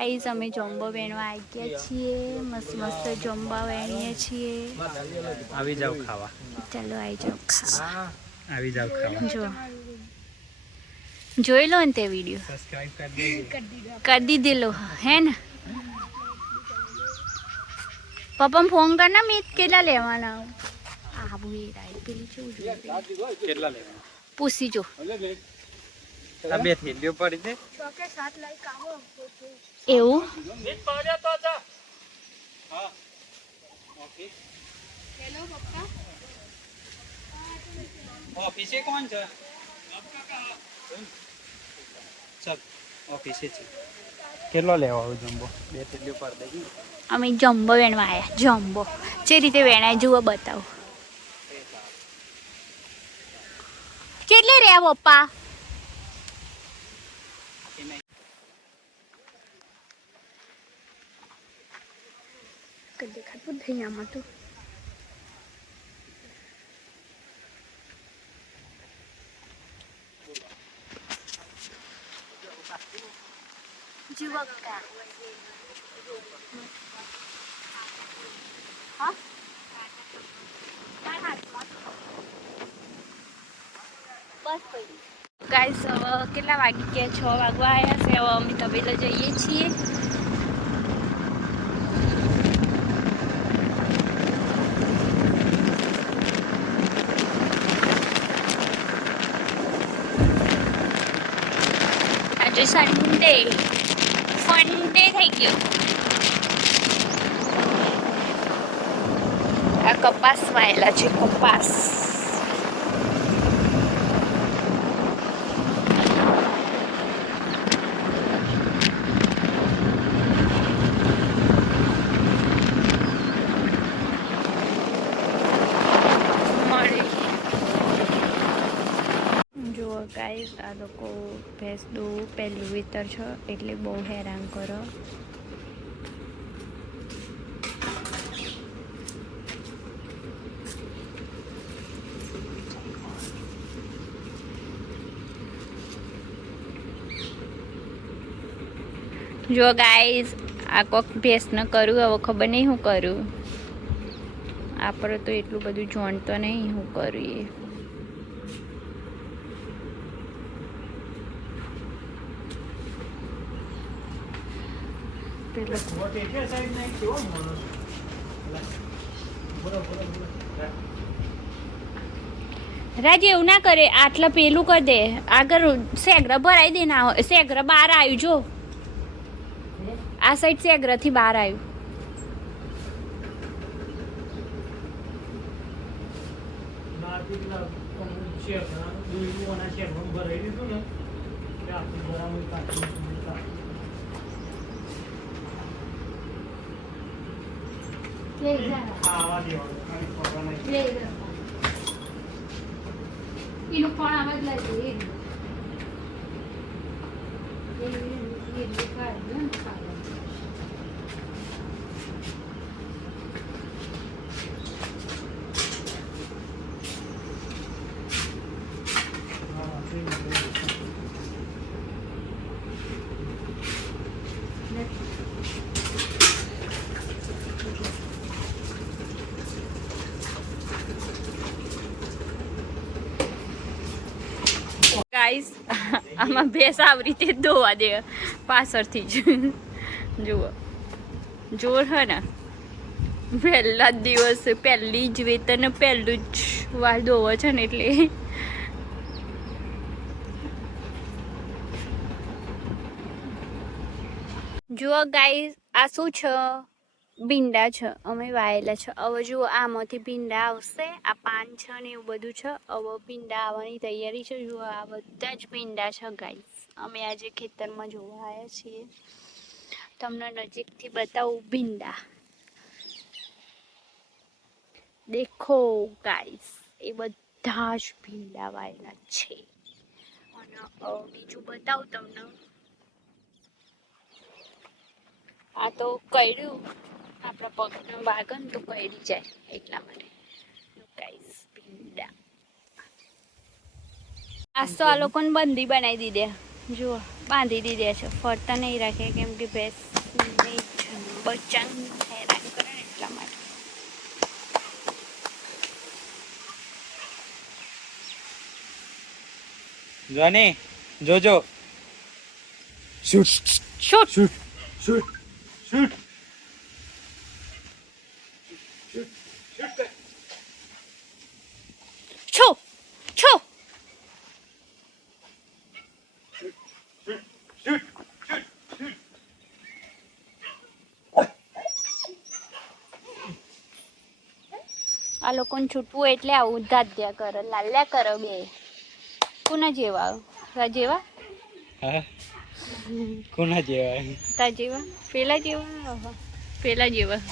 Guys અમે jumbo વેણવા આવી ગયા છીએ, મસ્ત મસ્ત જમ્બા વેણીએ છીએ. આવી જાવ ખાવા. ચાલો આવી જાવ ખાવા. આવી જાવ ખાવા. જો જોઈ લો ને તે વિડીયો, સબસ્ક્રાઇબ કરી દીધેલો હે ને. પપ્પા ફોન કર ના, મેં કેટલા લેવાના આબુ એ રાઈ પેલી શું કેટલા લેવાના પૂછી જો. આ બે થેલીઓ પડી છે એવું હા ઓકે. હેલો પપ્પા, ઓફિસે કોણ છે? ચલ ઓફિસે છે. કેટલો લેવા આવું જમ્બો? બે થેલીઓ પર દે. અમે જમ્બો વેણવા આવ્યા. જમ્બો જે રીતે વેણાય જુઓ બતાવો. કેટલે રહ્યા પપ્પા? દેખાતું જ નહીં આમાં તો. જીવકા હા બસ ગાઈસ, કેટલા વાગી ગયા? 6 વાગવા આવ્યા છે. હવે અમે તબેલા જઈએ છીએ. આજે સન્ડે ફંડે થઈ ગયો. આ કપાસ વાયેલા છે. કપાસ ગાઈસ, આ લોકો ભેંસ દૂધ પહેલું વિતર છે એટલે બહુ હેરાન કરો. જો ગાઈસ, આ કોક ભેંસ ન કરું, હવે ખબર નહીં શું કરું. આપણે તો એટલું બધું જાણતો નહીં શું કરું એ. રાજ એવું ના કરે, આટલા પેલું કરી દે. આગળ સેગ્ર ભરાઈ દે. ના સેગ્ર બહાર આવ્યું. જો આ સાઈડ સેગ્ર થી બહાર આવ્યું. એનું ફળ આવા જ લાગે. ગાઈસ, આમાં ભેંસ આવી રીતે ધોવા દે પાછળથી જ. જુઓ જોર હે ને, પહેલા જ દિવસ, પહેલી જ વેતન, પહેલું જ વાર ધોવો છે ને એટલે. જુઓ ગાઈસ, આ શું છે? ભીંડા છે. અમે વાયેલા છે. હવે જુઓ આમાંથી ભીંડા આવશે. આ પાન છે ને એવું બધું છે. હવે ભીંડા આવવાની તૈયારી છે. જુઓ આ બધા જ ભીંડા છે ગાઈસ. અમે આજે ખેતરમાં જોવા આવ્યા છીએ. તમને નજીકથી બતાવું ભીંડા. દેખો ગાઈસ, એ બધા જ ભીંડા વાયેલા છે. અને બીજું બતાવું તમને. આ તો કર્યું આપણા પગનો વાગન તો કરી જાય એટલા માટે. ગાઈસ ભીંડા આજ તો આ લોકોને બંદી બનાવી દીધે. જુઓ બાંધી દીધા છે, ફરતા નહીં રાખે કેમ કે ભેંસની બચ્ચાને હેરાન કરે ને એટલા માટે. જોની જોજો. Shoot shoot shoot shoot shoot. છો છો આ લોકોને છૂટવું એટલે આવું દાદ્યા કરે, લાલ્યા કરે બે. કોના જેવા? તા જેવા? હા કોના જેવા? તા જેવા? પેલા જેવા? પેલા જેવા.